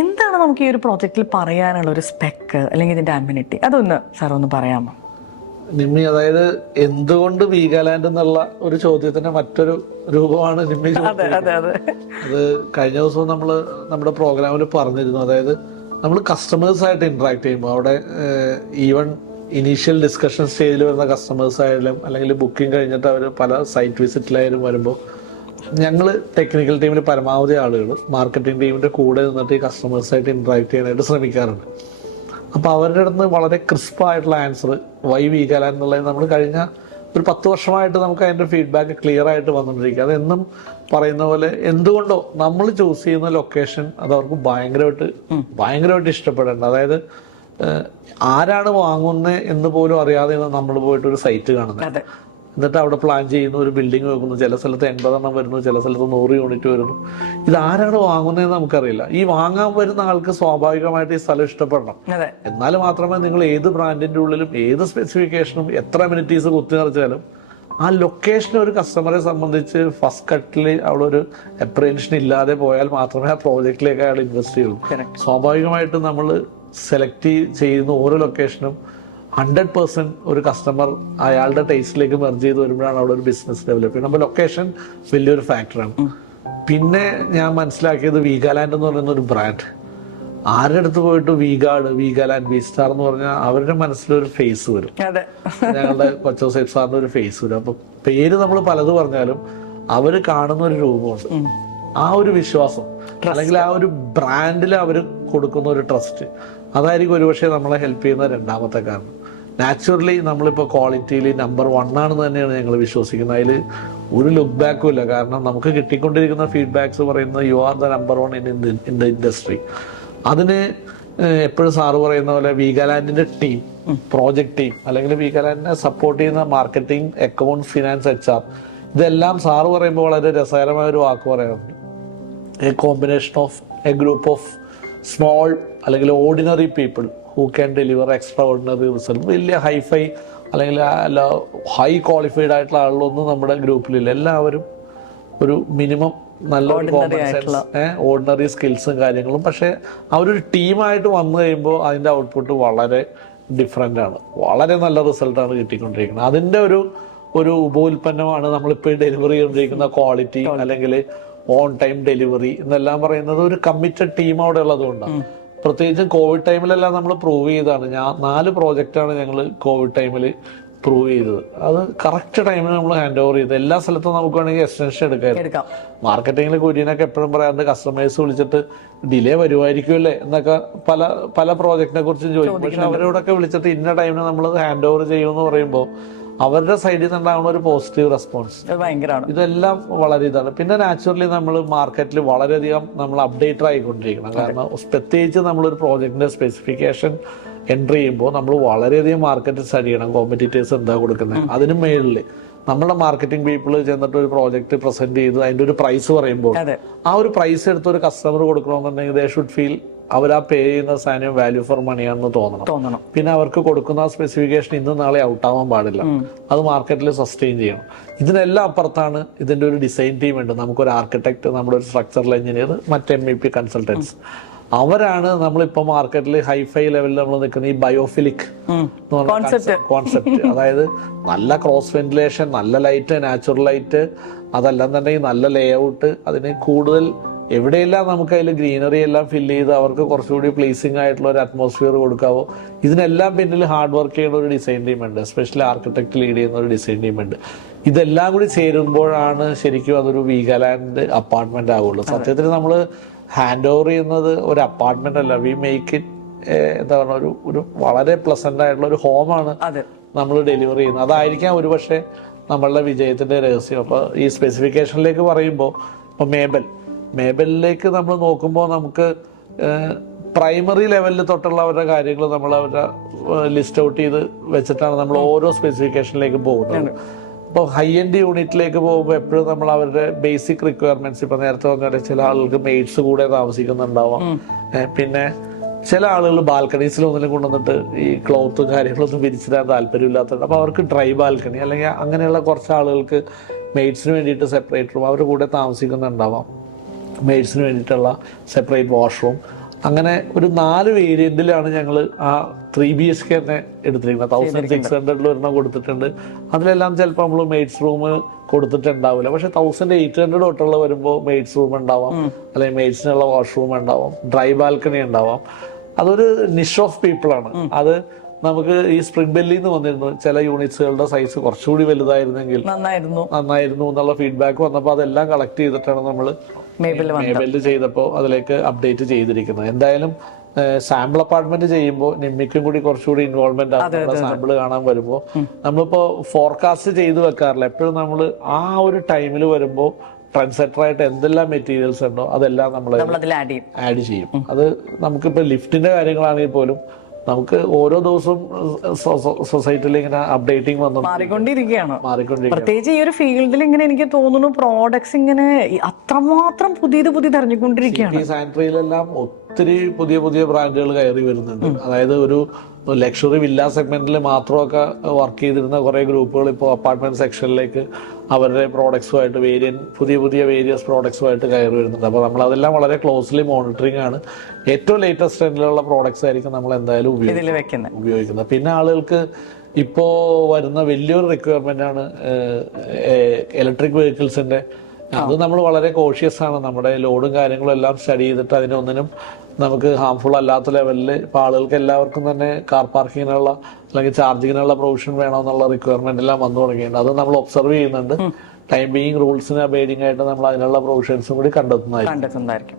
എന്താണ് നമുക്ക് ഈ ഒരു പ്രോജക്റ്റിൽ പറയാനുള്ള ഒരു സ്പെക്ക് അല്ലെങ്കിൽ ഇതിന്റെ അമ്യൂണിറ്റി, അതൊന്ന് സാർ ഒന്ന് പറയാമോ? നിമ്മി, അതായത് എന്തുകൊണ്ട് വീഗാലാൻഡ് എന്നുള്ള ഒരു ചോദ്യത്തിന്റെ മറ്റൊരു രൂപമാണ് നിമ്മി. അത് കഴിഞ്ഞ ദിവസവും നമ്മള് നമ്മുടെ പ്രോഗ്രാമിൽ പറഞ്ഞിരുന്നു. അതായത് നമ്മൾ കസ്റ്റമേഴ്സായിട്ട് ഇന്ററാക്ട് ചെയ്യുമ്പോൾ അവിടെ ഈവൻ ഇനീഷ്യൽ ഡിസ്കഷൻ സ്റ്റേജിൽ വരുന്ന കസ്റ്റമേഴ്സ് ആയാലും അല്ലെങ്കിൽ ബുക്കിംഗ് കഴിഞ്ഞിട്ട് അവർ പല സൈറ്റ് വിസിറ്റിലായാലും വരുമ്പോൾ ഞങ്ങൾ ടെക്നിക്കൽ ടീമിൽ പരമാവധി ആളുകൾ മാർക്കറ്റിംഗ് ടീമിൻ്റെ കൂടെ നിന്നിട്ട് ഈ കസ്റ്റമേഴ്സായിട്ട് ഇൻട്രാക്ട് ചെയ്യാനായിട്ട് ശ്രമിക്കാറുണ്ട്. അപ്പോൾ അവരുടെ അടുത്ത് വളരെ ക്രിസ്പായിട്ടുള്ള ആൻസർ വൈ വീഗാലാൻഡ് എന്നുള്ളത് നമ്മൾ കഴിഞ്ഞ ഒരു 10 വർഷമായിട്ട് നമുക്ക് അതിൻ്റെ ഫീഡ്ബാക്ക് ക്ലിയർ ആയിട്ട് വന്നുകൊണ്ടിരിക്കുക. അതെന്നും പറയുന്ന പോലെ എന്തുകൊണ്ടോ നമ്മൾ ചൂസ് ചെയ്യുന്ന ലൊക്കേഷൻ അത് അവർക്ക് ഭയങ്കരമായിട്ട് ഇഷ്ടപ്പെടേണ്ട. അതായത് ആരാണ് വാങ്ങുന്നത് എന്ന് പോലും അറിയാതെ നമ്മൾ പോയിട്ട് ഒരു സൈറ്റ് കാണുന്നത്, എന്നിട്ട് അവിടെ പ്ലാൻ ചെയ്യുന്നു, ഒരു ബിൽഡിംഗ് വെക്കുന്നു, ചില സ്ഥലത്ത് 80 എണ്ണം വരുന്നു, ചില സ്ഥലത്ത് 100 യൂണിറ്റ് വരുന്നു. ഇത് ആരാണ് വാങ്ങുന്നതെന്ന് നമുക്കറിയില്ല. ഈ വാങ്ങാൻ വരുന്ന ആൾക്ക് സ്വാഭാവികമായിട്ട് ഈ സ്ഥലം ഇഷ്ടപ്പെടണം. എന്നാൽ മാത്രമേ നിങ്ങൾ ഏത് ബ്രാൻഡിന്റെ ഉള്ളിലും ഏത് സ്പെസിഫിക്കേഷനും എത്ര അമ്യൂണിറ്റീസ് കുത്തി നിറച്ചാലും ആ ലൊക്കേഷൻ ഒരു കസ്റ്റമറെ സംബന്ധിച്ച് ഫസ്റ്റ് കട്ടിൽ അവിടെ ഒരു അപ്രഹെൻഷൻ ഇല്ലാതെ പോയാൽ മാത്രമേ ആ പ്രോജക്റ്റിലേക്ക് അയാൾ ഇൻവെസ്റ്റ് ചെയ്യുള്ളൂ. സ്വാഭാവികമായിട്ടും നമ്മൾ സെലക്ട് ചെയ്യുന്ന ഓരോ ലൊക്കേഷനും 100% ഒരു കസ്റ്റമർ അയാളുടെ ടേസ്റ്റിലേക്ക് മെർജ് ചെയ്ത് വരുമ്പോഴാണ് അവിടെ ഒരു ബിസിനസ് ഡെവലപ്പ് ചെയ്യുന്നത്. അപ്പോൾ ലൊക്കേഷൻ വലിയൊരു ഫാക്ടറാണ്. പിന്നെ ഞാൻ മനസ്സിലാക്കിയത് വീഗാലാൻഡ് എന്ന് പറയുന്ന ഒരു ബ്രാൻഡ്, ആരുടെ അടുത്ത് പോയിട്ട് വീഗാലാൻഡ്, വി സ്റ്റാർ എന്ന് പറഞ്ഞാൽ അവരുടെ മനസ്സിലൊരു ഫേസ് വരും. ഞങ്ങളുടെ കൊച്ചോസേബ് സാറിന്റെ ഒരു ഫേസ് വരും. അപ്പൊ പേര് നമ്മൾ പലത് പറഞ്ഞാലും അവര് കാണുന്ന ഒരു രൂപമുണ്ട്, ആ ഒരു വിശ്വാസം അല്ലെങ്കിൽ ആ ഒരു ബ്രാൻഡിൽ അവർ കൊടുക്കുന്ന ഒരു ട്രസ്റ്റ്, അതായിരിക്കും ഒരുപക്ഷെ നമ്മളെ ഹെൽപ്പ് ചെയ്യുന്ന രണ്ടാമത്തെ കാരണം. നാച്ചുറലി നമ്മളിപ്പോൾ ക്വാളിറ്റിയിൽ നമ്പർ 1 ആണെന്ന് തന്നെയാണ് ഞങ്ങൾ വിശ്വസിക്കുന്നത്. അതിൽ ഒരു ലുക്ക് ബാക്കും ഇല്ല. കാരണം നമുക്ക് കിട്ടിക്കൊണ്ടിരിക്കുന്ന ഫീഡ്ബാക്സ് പറയുന്നത് you are the number 1 in the industry. അതിന് എപ്പോഴും സാറ് പറയുന്ന പോലെ വീഗാലാൻഡിന്റെ ടീം, പ്രോജക്ട് ടീം, അല്ലെങ്കിൽ വീഗാലാൻഡിനെ സപ്പോർട്ട് ചെയ്യുന്ന മാർക്കറ്റിംഗ്, അക്കൗണ്ട്സ്, ഫിനാൻസ്, HR, ഇതെല്ലാം സാറ് പറയുമ്പോൾ വളരെ രസകരമായ ഒരു വാക്ക് പറയാറുണ്ട്. A combination of a group of small അല്ലെങ്കിൽ ordinary people who can deliver extraordinary result. വലിയ ഹൈഫൈ അല്ലെങ്കിൽ ഹൈ ക്വാളിഫൈഡ് ആയിട്ടുള്ള ആളുകളൊന്നും നമ്മുടെ ഗ്രൂപ്പിലില്ല. എല്ലാവരും ഒരു മിനിമം നല്ലൊരു കോമൺ സെൻസ്, ഓർഡിനറി സ്കിൽസും കാര്യങ്ങളും. പക്ഷെ അവരൊരു ടീമായിട്ട് വന്നു കഴിയുമ്പോൾ അതിൻ്റെ ഔട്ട്പുട്ട് വളരെ ഡിഫറെൻ്റ് ആണ്. വളരെ നല്ല റിസൾട്ടാണ് കിട്ടിക്കൊണ്ടിരിക്കുന്നത്. അതിൻ്റെ ഒരു ഉപോൽപ്പന്നമാണ് നമ്മളിപ്പോൾ ഡെലിവറി ചെയ്തുകൊണ്ടിരിക്കുന്ന ക്വാളിറ്റി അല്ലെങ്കിൽ ഓൺ ടൈം ഡെലിവറി എന്നെല്ലാം പറയുന്നത്. ഒരു കമ്മിറ്റഡ് ടീം അവിടെ ഉള്ളതുകൊണ്ടാണ്. പ്രത്യേകിച്ചും കോവിഡ് ടൈമിലെല്ലാം നമ്മൾ പ്രൂവ് ചെയ്തതാണ്. 4 പ്രോജക്റ്റാണ് ഞങ്ങൾ കോവിഡ് ടൈമിൽ പ്രൂവ് ചെയ്തത്. അത് കറക്റ്റ് ടൈമിൽ നമ്മൾ ഹാൻഡ് ഓവർ ചെയ്ത് എല്ലാ സ്ഥലത്തും നമുക്ക് വേണമെങ്കിൽ എക്സ്റ്റൻഷൻ എടുക്കാം. മാർക്കറ്റിംഗിൽ കുര്യനൊക്കെ എപ്പോഴും പറയാറുണ്ട്, കസ്റ്റമേഴ്സ് വിളിച്ചിട്ട് ഡിലേ വരുമായിരിക്കുമല്ലേ എന്നൊക്കെ പല പ്രോജക്റ്റിനെ കുറിച്ചും ചോദിക്കും. പക്ഷെ അവരോടൊക്കെ വിളിച്ചിട്ട് ഇന്ന ടൈമിന് നമ്മൾ ഹാൻഡ് ഓവർ ചെയ്യുമെന്ന് പറയുമ്പോൾ അവരുടെ സൈഡിൽ നിന്നുണ്ടാകുന്ന ഒരു പോസിറ്റീവ് റെസ്പോൺസ് ഭയങ്കരമാണ്. ഇതെല്ലാം വളരെ ഇതാണ്. പിന്നെ നാച്ചുറലി നമ്മൾ മാർക്കറ്റിൽ വളരെയധികം നമ്മൾ അപ്ഡേറ്റഡ് ആയിക്കൊണ്ടിരിക്കണം. കാരണം പ്രത്യേകിച്ച് നമ്മളൊരു പ്രോജക്റ്റിന്റെ സ്പെസിഫിക്കേഷൻ എൻട്രി ചെയ്യുമ്പോൾ നമ്മൾ വളരെയധികം മാർക്കറ്റ് സ്റ്റഡി ചെയ്യണം. കോമ്പറ്റീറ്റേഴ്സ് എന്താ കൊടുക്കുന്നത്, അതിന് മേളിൽ നമ്മുടെ മാർക്കറ്റിംഗ് പീപ്പിൾ ചെന്നിട്ട് ഒരു പ്രോജക്റ്റ് പ്രസന്റ് ചെയ്ത് അതിന്റെ ഒരു പ്രൈസ് പറയുമ്പോൾ ആ ഒരു പ്രൈസ് എടുത്ത് ഒരു കസ്റ്റമർ കൊടുക്കണമെന്നുണ്ടെങ്കിൽ ദേ ഷുഡ് ഫീൽ അവർ ആ പേ ചെയ്യുന്ന സാധനം വാല്യൂ ഫോർ മണിയാണെന്ന് തോന്നണം. പിന്നെ അവർക്ക് കൊടുക്കുന്ന സ്പെസിഫിക്കേഷൻ ഇന്നും നാളെ ഔട്ടാവാൻ പാടില്ല. അത് മാർക്കറ്റിൽ സസ്റ്റെയിൻ ചെയ്യണം. ഇതിനെല്ലാം അപ്പുറത്താണ് ഇതിന്റെ ഒരു ഡിസൈൻ ടീം ഉണ്ട്. നമുക്കൊരു ആർക്കിടെക്ട്, നമ്മുടെ ഒരു സ്ട്രക്ചറൽ എഞ്ചിനീയർ, മറ്റ് MEP കൺസൾട്ടൻസ്, അവരാണ് നമ്മളിപ്പോ മാർക്കറ്റിൽ ഹൈഫൈ ലെവലിൽ നമ്മൾ നിൽക്കുന്ന ഈ ബയോഫിലിക് കോൺസെപ്റ്റ്. അതായത് നല്ല ക്രോസ് വെന്റിലേഷൻ, നല്ല ലൈറ്റ്, നാച്ചുറൽ ലൈറ്റ്, അതല്ലെന്നുണ്ടെങ്കിൽ നല്ല ലേ ഔട്ട്, അതിന് കൂടുതൽ എവിടെയെല്ലാം നമുക്ക് അതിൽ ഗ്രീനറി എല്ലാം ഫില്ല് ചെയ്ത് അവർക്ക് കുറച്ചുകൂടി പ്ലീസിംഗ് ആയിട്ടുള്ള ഒരു അറ്റ്മോസ്ഫിയർ കൊടുക്കാവോ. ഇതിനെല്ലാം പിന്നിൽ ഹാർഡ് വർക്ക് ചെയ്യുന്ന ഒരു ഡിസൈൻ ടീം ഉണ്ട്. എസ്പെഷ്യലി ആർക്കിടെക്ട് ലീഡ് ചെയ്യുന്ന ഒരു ഡിസൈൻ ടീം ഉണ്ട്. ഇതെല്ലാം കൂടി ചേരുമ്പോഴാണ് ശരിക്കും അതൊരു വീഗാലാൻഡ് അപ്പാർട്ട്മെന്റ് ആവുള്ളൂ. സത്യത്തിൽ നമ്മൾ ഹാൻഡ് ഓവർ ചെയ്യുന്നത് ഒരു അപ്പാർട്ട്മെന്റ് അല്ല, വി മേക്ക് ഇറ്റ് എന്താ പറയുക, ഒരു വളരെ പ്ലസന്റ് ആയിട്ടുള്ള ഒരു ഹോമാണ് നമ്മൾ ഡെലിവറി ചെയ്യുന്നത്. അതായിരിക്കാം ഒരുപക്ഷെ നമ്മളുടെ വിജയത്തിന്റെ രഹസ്യം. അപ്പോൾ ഈ സ്പെസിഫിക്കേഷനിലേക്ക് പറയുമ്പോൾ ഇപ്പോൾ മേബലിലേക്ക് നമ്മൾ നോക്കുമ്പോൾ നമുക്ക് പ്രൈമറി ലെവലിൽ തൊട്ടുള്ള അവരുടെ കാര്യങ്ങൾ നമ്മൾ അവരുടെ ലിസ്റ്റ് ഔട്ട് ചെയ്ത് വെച്ചിട്ടാണ് നമ്മൾ ഓരോ സ്പെസിഫിക്കേഷനിലേക്ക് പോകുന്നത്. ഇപ്പോൾ ഹൈ എൻഡ് യൂണിറ്റിലേക്ക് പോകുമ്പോൾ എപ്പോഴും നമ്മൾ അവരുടെ ബേസിക് റിക്വയർമെന്റ്സ്, ഇപ്പൊ നേരത്തെ പറഞ്ഞ ചില ആളുകൾക്ക് മെയ്ഡ്സ് കൂടെ താമസിക്കുന്നുണ്ടാവാം. പിന്നെ ചില ആളുകൾ ബാൽക്കണീസിൽ ഒന്നിലും കൊണ്ടുവന്നിട്ട് ഈ ക്ലോത്തും കാര്യങ്ങളൊന്നും വിരിച്ചിടാൻ താല്പര്യമില്ലാത്തത്. അപ്പോൾ അവർക്ക് ഡ്രൈ ബാൽക്കണി അല്ലെങ്കിൽ അങ്ങനെയുള്ള കുറച്ച് ആളുകൾക്ക് മെയ്ഡ്സിന് വേണ്ടിയിട്ട് സെപ്പറേറ്റ് റൂം, അവരുടെ കൂടെ താമസിക്കുന്നുണ്ടാവാം. മെയ്ഡ്സിന് വേണ്ടിയിട്ടുള്ള സെപ്പറേറ്റ് വാഷ്റൂം, അങ്ങനെ ഒരു 4 വേരിയന്റിലാണ് ഞങ്ങൾ ആ 3 BHK തന്നെ എടുത്തിരിക്കുന്നത്. 1600 ഒരെണ്ണം കൊടുത്തിട്ടുണ്ട്. അതിലെല്ലാം ചിലപ്പോൾ നമ്മൾ മെയ്ഡ്സ് റൂം കൊടുത്തിട്ടുണ്ടാവില്ല. പക്ഷെ 1800 തൊട്ടുള്ള വരുമ്പോൾ മെയ്ഡ്സ് റൂം ഉണ്ടാവാം, അല്ലെങ്കിൽ മെയ്ഡ്സിനുള്ള വാഷ്റൂം ഉണ്ടാവാം, ഡ്രൈ ബാൽക്കണി ഉണ്ടാവാം. അതൊരു നിഷ് ഓഫ് പീപ്പിൾ ആണ്. അത് നമുക്ക് ഈ സ്പ്രിംഗ് ബെല്ലിൽ നിന്ന് വന്നിരുന്നു ചില യൂണിറ്റ്സുകളുടെ സൈസ് കുറച്ചുകൂടി വലുതായിരുന്നെങ്കിൽ നന്നായിരുന്നു എന്നുള്ള ഫീഡ്ബാക്ക് വന്നപ്പോൾ അതെല്ലാം കളക്ട് ചെയ്തിട്ടാണ് നമ്മൾ മേബലിൽ ചെയ്തപ്പോൾ അതിലേക്ക് അപ്ഡേറ്റ് ചെയ്തിരിക്കുന്നത്. എന്തായാലും സാമ്പിൾ അപ്പാർട്ട്മെന്റ് ചെയ്യുമ്പോൾ നിമ്മിക്കും കൂടി കുറച്ചുകൂടി ഇൻവോൾവ്മെന്റ് ആണ്. സാമ്പിൾ കാണാൻ വരുമ്പോൾ നമ്മളിപ്പോ ഫോർകാസ്റ്റ് ചെയ്ത് വെക്കാറില്ല. എപ്പോഴും നമ്മൾ ആ ഒരു ടൈമിൽ വരുമ്പോൾ ട്രെൻഡ് സെറ്റർ ആയിട്ട് എന്തെല്ലാം മെറ്റീരിയൽസ് ഉണ്ടോ അതെല്ലാം നമ്മൾ ആഡ് ചെയ്യും. അത് നമുക്കിപ്പോ ലിഫ്റ്റിന്റെ കാര്യങ്ങളാണെങ്കിൽ പോലും നമുക്ക് ഓരോ ദിവസവും സൊസൈറ്റിയിൽ ഇങ്ങനെ അപ്ഡേറ്റിംഗ് മാറിക്കൊണ്ടിരിക്കുകയാണ്. പ്രത്യേകിച്ച് ഈ ഒരു ഫീൽഡിൽ ഇങ്ങനെ എനിക്ക് തോന്നുന്നു പ്രോഡക്ട്സ് ഇങ്ങനെ അത്രമാത്രം പുതിയത് ഇറങ്ങിക്കൊണ്ടിരിക്കുകയാണ്. സാനിറ്ററിയിലെല്ലാം ഒത്തിരി പുതിയ ബ്രാൻഡുകൾ കയറി വരുന്നുണ്ട്. അതായത് ഒരു ലക്ഷറി വില്ല സെഗ്മെന്റിൽ മാത്രമൊക്കെ വർക്ക് ചെയ്തിരുന്ന കുറെ ഗ്രൂപ്പുകൾ ഇപ്പോൾ അപ്പാർട്ട്മെന്റ് സെക്ഷനിലേക്ക് അവരുടെ പ്രോഡക്ട്സുമായിട്ട് പുതിയ വേരിയസ് പ്രോഡക്ട്സുമായിട്ട് കയറി വരുന്നുണ്ട്. അപ്പോൾ നമ്മൾ അതെല്ലാം വളരെ ക്ലോസ്ലി മോണിറ്ററിംഗ് ആണ്. ഏറ്റവും ലേറ്റസ്റ്റ് ട്രെൻഡിലുള്ള പ്രോഡക്ട്സ് ആയിരിക്കും നമ്മൾ എന്തായാലും ഉപയോഗിക്കുന്നത്. പിന്നെ ആളുകൾക്ക് ഇപ്പോൾ വരുന്ന വലിയൊരു റിക്വയർമെന്റ് ആണ് ഇലക്ട്രിക് വെഹിക്കിൾസിന്റെ. അത് നമ്മൾ വളരെ കോഷ്യസ് ആണ്. നമ്മുടെ ലോഡും കാര്യങ്ങളും എല്ലാം സ്റ്റഡി ചെയ്തിട്ട് അതിനൊന്നിനും നമുക്ക് ഹാംഫുൾ അല്ലാത്ത ലെവലിൽ ഇപ്പോൾ ആളുകൾക്ക് എല്ലാവർക്കും തന്നെ കാർ പാർക്കിങ്ങിനുള്ള അല്ലെങ്കിൽ ചാർജിങ്ങിനുള്ള പ്രൊവിഷൻ വേണമെന്നുള്ള റിക്വയർമെന്റ് എല്ലാം വന്നു തുടങ്ങിയിട്ടുണ്ട്. അത് നമ്മൾ ഒബ്സർവ് ചെയ്യുന്നുണ്ട്. ടൈം ബീയിങ് റൂൾസിന് അബൈഡിങ് ആയിട്ട് നമ്മൾ അതിനുള്ള പ്രൊവിഷൻസും കൂടി കണ്ടെത്തുന്നതായിരിക്കും.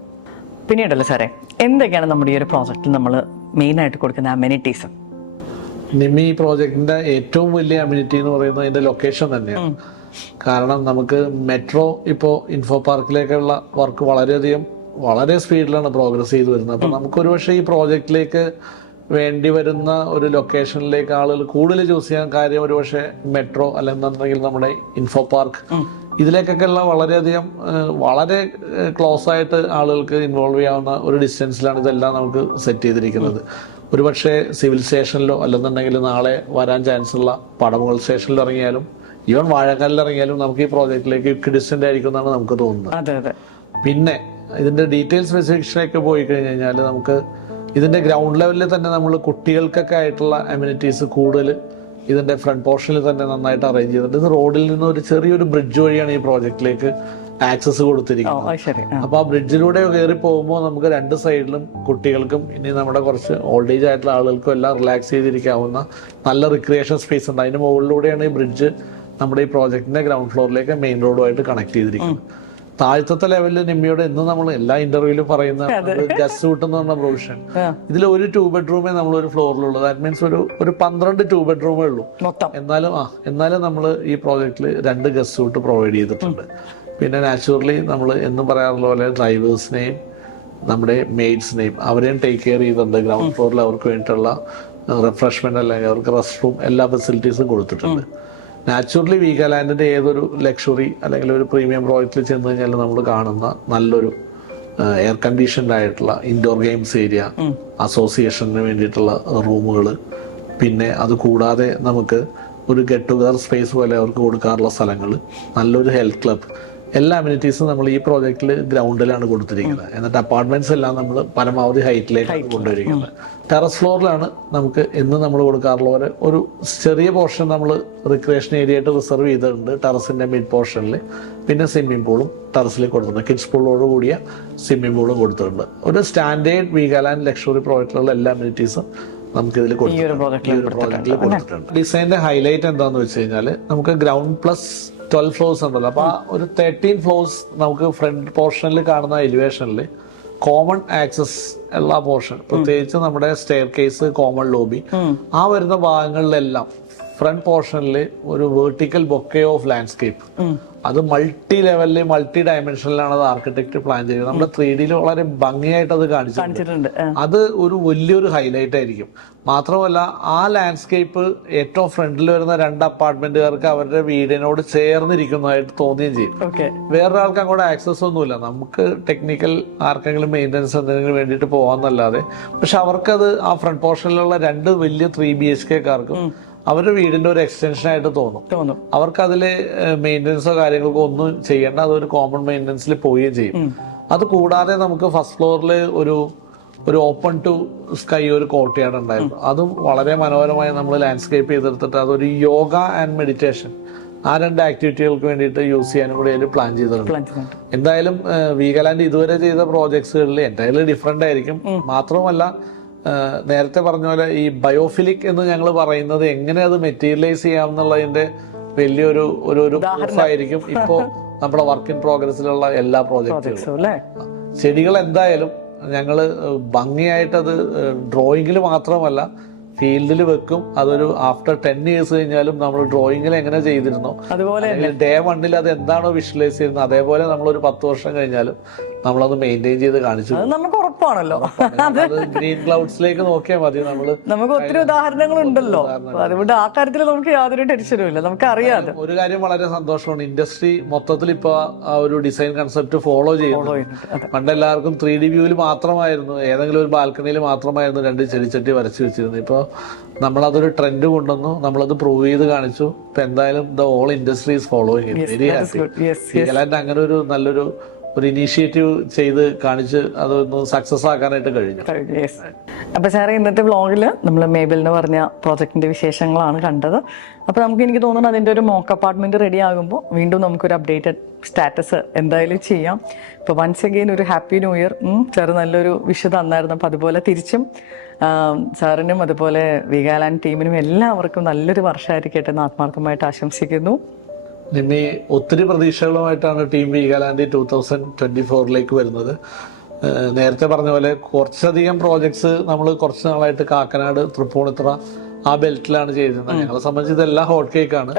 പിന്നീടല്ലേ സാറേ, എന്തൊക്കെയാണ് നമ്മുടെ ഈ ഒരു പ്രോജക്റ്റിൽ നമ്മൾ മെയിൻ ആയിട്ട് കൊടുക്കുന്ന അമ്യൂണിറ്റീസ്? നിമ്മി പ്രോജക്റ്റിന്റെ ഏറ്റവും വലിയ അമ്യൂണിറ്റി എന്ന് പറയുന്നത് അതിന്റെ ലൊക്കേഷൻ തന്നെയാണ്. കാരണം നമുക്ക് മെട്രോ ഇപ്പോൾ ഇൻഫോ പാർക്കിലേക്കുള്ള വർക്ക് വളരെ സ്പീഡിലാണ് പ്രോഗ്രസ് ചെയ്തു വരുന്നത്. അപ്പൊ നമുക്കൊരു പക്ഷേ ഈ പ്രോജക്റ്റിലേക്ക് വേണ്ടി വരുന്ന ഒരു ലൊക്കേഷനിലേക്ക് ആളുകൾ കൂടുതൽ ചൂസ് ചെയ്യാൻ കാര്യം ഒരു പക്ഷേ മെട്രോ അല്ലെന്നുണ്ടെങ്കിൽ നമ്മുടെ ഇൻഫോ പാർക്ക് ഇതിലേക്കൊക്കെയുള്ള വളരെ ക്ലോസ് ആയിട്ട് ആളുകൾക്ക് ഇൻവോൾവ് ചെയ്യാവുന്ന ഒരു ഡിസ്റ്റൻസിലാണ് ഇതെല്ലാം നമുക്ക് സെറ്റ് ചെയ്തിരിക്കുന്നത്. ഒരുപക്ഷെ സിവിൽ സ്റ്റേഷനിലോ അല്ലെന്നുണ്ടെങ്കിൽ നാളെ വരാൻ ചാൻസ് ഉള്ള പടമുകൾ സ്റ്റേഷനിൽ ഇറങ്ങിയാലും ഈവൻ വാഴക്കാലിൽ ഇറങ്ങിയാലും നമുക്ക് ഈ പ്രോജക്റ്റിലേക്ക് ഡിസ്റ്റന്റ് ആയിരിക്കും എന്നാണ് നമുക്ക് തോന്നുന്നത്. പിന്നെ ഇതിന്റെ ഡീറ്റെയിൽ സ്പെസിഫിക്കേഷനൊക്കെ പോയി കഴിഞ്ഞ് കഴിഞ്ഞാൽ നമുക്ക് ഇതിന്റെ ഗ്രൗണ്ട് ലെവലിൽ തന്നെ നമ്മൾ കുട്ടികൾക്കൊക്കെ ആയിട്ടുള്ള അമ്യൂണിറ്റീസ് കൂടുതൽ ഇതിന്റെ ഫ്രണ്ട് പോർഷനിൽ തന്നെ നന്നായിട്ട് അറേഞ്ച് ചെയ്തിട്ടുണ്ട്. ഇത് റോഡിൽ നിന്ന് ഒരു ചെറിയൊരു ബ്രിഡ്ജ് വഴിയാണ് ഈ പ്രോജക്റ്റിലേക്ക് ആക്സസ് കൊടുത്തിരിക്കുന്നത്. അപ്പൊ ആ ബ്രിഡ്ജിലൂടെ കയറി പോകുമ്പോൾ നമുക്ക് രണ്ട് സൈഡിലും കുട്ടികൾക്കും ഇനി നമ്മുടെ കുറച്ച് ഓൾഡ് ഏജ് ആയിട്ടുള്ള ആളുകൾക്കും എല്ലാം റിലാക്സ് ചെയ്തിരിക്കാവുന്ന നല്ല റിക്രിയേഷൻ സ്പേസ് ഉണ്ട്. അതിന്റെ മുകളിലൂടെയാണ് ഈ ബ്രിഡ്ജ് നമ്മുടെ ഈ പ്രോജക്റ്റിന്റെ ഗ്രൗണ്ട് ഫ്ലോറിലേക്ക് മെയിൻ റോഡുമായിട്ട് കണക്ട് ചെയ്തിരിക്കുന്നത്. താഴത്തെ ലെവലിൽ നിമ്മിയോട് ഇന്ന് നമ്മൾ എല്ലാ ഇന്റർവ്യൂവിലും പറയുന്ന ഗസ്റ്റ് സൂട്ട് എന്ന് പറഞ്ഞ പ്രൊവിഷൻ, ഇതിൽ ഒരു 2 ബെഡ്റൂമേ നമ്മൾ ഒരു ഫ്ലോറിലുള്ളൂ. ദാറ്റ് മീൻസ് ഒരു 12 2 ബെഡ്റൂമേ ഉള്ളൂ. എന്നാലും നമ്മൾ ഈ പ്രോജക്റ്റിൽ 2 ഗസ്റ്റ് സൂട്ട് പ്രൊവൈഡ് ചെയ്തിട്ടുണ്ട്. പിന്നെ നാച്ചുറലി നമ്മൾ എന്നും പറയാറുള്ള പോലെ ഡ്രൈവേഴ്സിനെയും നമ്മുടെ മെയ്ഡ്സിനെയും അവരെയും ടേക്ക് കെയർ ചെയ്തിട്ടുണ്ട്. ഗ്രൗണ്ട് ഫ്ലോറിൽ അവർക്ക് വേണ്ടിയിട്ടുള്ള റിഫ്രഷ്മെന്റ് അല്ലെങ്കിൽ അവർക്ക് റെസ്റ്റ് റൂം എല്ലാ ഫെസിലിറ്റീസും കൊടുത്തിട്ടുണ്ട്. നാച്ചുറലി വീഗാലാൻഡിന്റെ ഏതൊരു ലക്ഷറി അല്ലെങ്കിൽ ഒരു പ്രീമിയം പ്രോജക്റ്റിൽ ചെന്ന് കഴിഞ്ഞാൽ നമ്മൾ കാണുന്ന നല്ലൊരു എയർ കണ്ടീഷൻഡ് ആയിട്ടുള്ള ഇൻഡോർ ഗെയിംസ് ഏരിയ, അസോസിയേഷന് വേണ്ടിയിട്ടുള്ള റൂമുകൾ, പിന്നെ അത് കൂടാതെ നമുക്ക് ഒരു ഗെറ്റ് ടുഗദർ സ്പേസ് പോലെ അവർക്ക് കൊടുക്കാറുള്ള സ്ഥലങ്ങൾ, നല്ലൊരു ഹെൽത്ത് ക്ലബ്, എല്ലാ അമ്യൂണിറ്റീസും നമ്മൾ ഈ പ്രോജക്റ്റിൽ ഗ്രൗണ്ടിലാണ് കൊടുത്തിരിക്കുന്നത്. എന്നിട്ട് അപ്പാർട്ട്മെന്റ്സ് എല്ലാം നമ്മൾ പരമാവധി ഹൈറ്റിലേക്ക് കൊണ്ടുവരിക്കുന്നത്. ടെറസ് ഫ്ലോറിലാണ് നമുക്ക് എന്ന് നമ്മൾ കൊടുക്കാറുള്ള പോലെ ഒരു ചെറിയ പോർഷൻ നമ്മൾ റിക്രിയേഷൻ ഏരിയ ആയിട്ട് റിസർവ് ചെയ്തിട്ടുണ്ട് ടെറസിന്റെ മിഡ് പോർഷനിൽ. പിന്നെ സ്വിമ്മിംഗ് പൂളും ടെറസിൽ കൊടുത്തിട്ടുണ്ട്. കിഡ്സ് പൂളോട് കൂടിയ സ്വിമ്മിംഗ് പൂളും കൊടുത്തിട്ടുണ്ട്. ഒരു സ്റ്റാൻഡേർഡ് വീഗാലാൻഡ് ലക്ഷറി പ്രോജക്റ്റിലുള്ള എല്ലാ അമ്യൂണിറ്റീസും നമുക്ക് ഇതിൽ കൊടുത്തിട്ടുണ്ട്. ഡിസൈനിന്റെ ഹൈലൈറ്റ് എന്താന്ന് വെച്ച് കഴിഞ്ഞാൽ നമുക്ക് ഗ്രൗണ്ട് പ്ലസ് 12 ഫ്ലോർസ് ഉണ്ടല്ലോ. അപ്പൊ ഒരു 13 ഫ്ലോർസ് നമുക്ക് ഫ്രണ്ട് പോർഷനിൽ കാണുന്ന എലിവേഷനിൽ കോമൺ ആക്സസ് എല്ലാ പോർഷൻ, പ്രത്യേകിച്ച് നമ്മുടെ സ്റ്റെയർ കേസ്, കോമൺ ലോബി, ആ വരുന്ന ഭാഗങ്ങളിലെല്ലാം ഫ്രണ്ട് പോർഷനിൽ ഒരു വെർട്ടിക്കൽ ബൊക്കെ ഓഫ് ലാൻഡ്സ്കേപ്പ്, അത് മൾട്ടി ലെവലിൽ മൾട്ടി ഡയമെൻഷനിലാണ് അത് ആർക്കിടെക്ട് പ്ലാൻ ചെയ്തത്. നമ്മുടെ 3D വളരെ ഭംഗിയായിട്ട് അത് കാണിച്ചിട്ടുണ്ട്. അത് ഒരു വലിയൊരു ഹൈലൈറ്റ് ആയിരിക്കും. മാത്രമല്ല ആ ലാൻഡ്സ്കേപ്പ് ഏറ്റവും ഫ്രണ്ടിൽ വരുന്ന 2 അപ്പാർട്ട്മെന്റുകാർക്ക് അവരുടെ വീടിനോട് ചേർന്നിരിക്കുന്നതായിട്ട് തോന്നുകയും ചെയ്യും. വേറൊരാൾക്ക് അങ്ങോട്ട് ആക്സസ് ഒന്നുമില്ല. നമുക്ക് ടെക്നിക്കൽ ആർക്കെങ്കിലും മെയിൻ്റനൻസ് എന്തെങ്കിലും വേണ്ടിയിട്ട് പോകാന്നല്ലാതെ, പക്ഷെ അവർക്കത് ആ ഫ്രണ്ട് പോർഷനിലുള്ള 2 വലിയ 3 BHK കാർക്കും അവരുടെ വീടിന്റെ ഒരു എക്സ്റ്റൻഷൻ ആയിട്ട് തോന്നും. അവർക്ക് അതില് മെയിൻ്റനൻസോ കാര്യങ്ങൾക്കോ ഒന്നും ചെയ്യേണ്ട, അതൊരു കോമൺ മെയിൻ്റനൻസിൽ പോവുകയും ചെയ്യും. അത് കൂടാതെ നമുക്ക് ഫസ്റ്റ് ഫ്ലോറിൽ ഒരു ഓപ്പൺ ടു സ്കൈ ഒരു കോർട്ട്യാർഡ് ഉണ്ടായിരുന്നു. അതും വളരെ മനോഹരമായി നമ്മൾ ലാൻഡ്സ്കേപ്പ് ചെയ്തെടുത്തിട്ട് അതൊരു യോഗ ആൻഡ് മെഡിറ്റേഷൻ, ആ 2 ആക്ടിവിറ്റികൾക്ക് വേണ്ടിയിട്ട് യൂസ് ചെയ്യാനും കൂടി അതിൽ പ്ലാൻ ചെയ്തിട്ടുണ്ട്. എന്തായാലും വീഗാലാൻഡ് ഇതുവരെ ചെയ്ത പ്രോജക്ട്സുകളിൽ എന്തായാലും ഡിഫറെന്റ് ആയിരിക്കും. മാത്രമല്ല നേരത്തെ പറഞ്ഞ പോലെ ഈ ബയോഫിലിക് എന്ന് ഞങ്ങൾ പറയുന്നത് എങ്ങനെ അത് മെറ്റീരിയലൈസ് ചെയ്യാം എന്നുള്ളതിന്റെ വലിയൊരു ഒരു പ്രൂഫായിരിക്കും ഇപ്പോൾ നമ്മുടെ വർക്ക് ഇൻ പ്രോഗ്രസ്സിലുള്ള എല്ലാ പ്രോജക്റ്റുകളും. ചെടികൾ എന്തായാലും ഞങ്ങൾ ഭംഗിയായിട്ടത് ഡ്രോയിങ്ങിൽ മാത്രമല്ല ഫീൽഡിൽ വെക്കും. അതൊരു ആഫ്റ്റർ 10 years കഴിഞ്ഞാലും നമ്മൾ ഡ്രോയിങ്ങിൽ എങ്ങനെ ചെയ്തിരുന്നോ അതുപോലെ ഡേ 1 അത് എന്താണോ വിഷ്വലൈസ് ചെയ്യുന്നത് അതേപോലെ നമ്മളൊരു 10 വർഷം കഴിഞ്ഞാലും നമ്മളത് മെയിൻറ്റെയിൻ ചെയ്ത് കാണിച്ചു. നമുക്ക് ഉറപ്പാണല്ലോ. ഗ്രീൻ ക്ലൗഡ്സിലേക്ക് നോക്കിയാൽ മതി. നമുക്ക് ഒത്തിരി ഉദാഹരണങ്ങളുണ്ടല്ലോ, അതുകൊണ്ട് ആ കാര്യത്തിൽ നമുക്ക് യാതൊരു ടെൻഷനും ഇല്ല, നമുക്ക് അറിയാതെ. ഒരു കാര്യം വളരെ സന്തോഷമാണ്, ഇൻഡസ്ട്രി മൊത്തത്തിൽ ഇപ്പൊ ആ ഒരു ഡിസൈൻ കൺസെപ്റ്റ് ഫോളോ ചെയ്യുന്നു. പണ്ട് എല്ലാവർക്കും 3D വ്യൂവിൽ മാത്രമായിരുന്നു, ഏതെങ്കിലും ഒരു ബാൽക്കണിയിൽ മാത്രമായിരുന്നു 2 ചെടിച്ചട്ടി വരച്ചു വെച്ചിരുന്നത്. ഇപ്പോൾ നമ്മളതൊരു ട്രെൻഡ് കൊണ്ടുവന്നു, നമ്മളത് പ്രൂവ് ചെയ്ത് കാണിച്ചു. ഇപ്പൊ എന്തായാലും the whole industry is following it. Very happy. അങ്ങനെ ഒരു നല്ലൊരു ഇനീഷ്യേറ്റീവ് ചെയ്ത് കാണിച്ച് അതൊന്ന് സക്സസ് ആക്കാനായിട്ട് കഴിഞ്ഞു. അപ്പൊ സാറേ, ഇന്നത്തെ വ്ളോഗില് നമ്മൾ മേബൽ എന്ന് പറഞ്ഞ പ്രോജക്റ്റിന്റെ വിശേഷങ്ങളാണ് കണ്ടത്. അപ്പൊ എനിക്ക് തോന്നുന്നു അതിന്റെ ഒരു മോക്ക് അപ്പാർട്ട്മെന്റ് റെഡി ആകുമ്പോൾ വീണ്ടും നമുക്കൊരു അപ്ഡേറ്റഡ് സ്റ്റാറ്റസ് എന്തായാലും ചെയ്യാം. ഇപ്പൊ വൺസ് അഗെയിൻ ഒരു ഹാപ്പി ന്യൂ ഇയർ. സാറ് നല്ലൊരു വിഷ് തന്നായിരുന്നു. അപ്പൊ അതുപോലെ തിരിച്ചും സാറിനും അതുപോലെ വീഗാലാൻഡ് ടീമിനും എല്ലാവർക്കും നല്ലൊരു വർഷമായിരിക്കട്ടെ എന്ന് ആത്മാർത്ഥമായിട്ട് ആശംസിക്കുന്നു. നിമ്മി, ഒത്തിരി പ്രതീക്ഷകളുമായിട്ടാണ് ടീം വീഗാലാൻഡ് 2024 വരുന്നത്. നേരത്തെ പറഞ്ഞ പോലെ കുറച്ചധികം പ്രോജക്ട്സ് നമ്മൾ കുറച്ച് നാളായിട്ട് കാക്കനാട്, തൃപ്പൂണിത്തുറ ആ ബെൽറ്റിലാണ് ചെയ്തിരുന്നത്. ഞങ്ങളെ സംബന്ധിച്ച് ഇതെല്ലാം ഹോട്ട് കേക്കാണ്.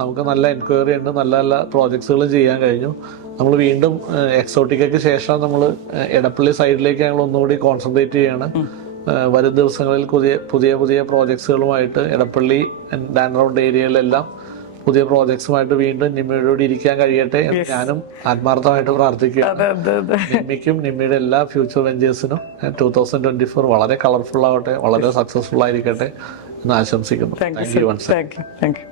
നമുക്ക് നല്ല എൻക്വയറി ഉണ്ട്, നല്ല നല്ല പ്രോജക്ട്സുകളും ചെയ്യാൻ കഴിഞ്ഞു. നമ്മൾ വീണ്ടും എക്സോട്ടിക്കയ്ക്ക് ശേഷം നമ്മൾ എടപ്പള്ളി സൈഡിലേക്ക് ഞങ്ങൾ ഒന്നുകൂടി കോൺസെൻട്രേറ്റ് ചെയ്യാണ്. വരും ദിവസങ്ങളിൽ പുതിയ പുതിയ പ്രോജക്ട്സുകളുമായിട്ട് എടപ്പള്ളി ഡാൻറൗണ്ട് ഏരിയയിലെല്ലാം പുതിയ പ്രോജക്ട്സുമായിട്ട് വീണ്ടും നിമ്മയോട് ഇരിക്കാൻ കഴിയട്ടെ എന്ന് ഞാനും ആത്മാർത്ഥമായിട്ട് പ്രാർത്ഥിക്കുകയാണ്. നിമ്മിക്കും നിമ്മയുടെ എല്ലാ ഫ്യൂച്ചർ വെഞ്ചേഴ്സിനും 2024 വളരെ കളർഫുൾ ആവട്ടെ, വളരെ സക്സസ്ഫുൾ ആയിരിക്കട്ടെ എന്ന് ആശംസിക്കുന്നു. Thank you.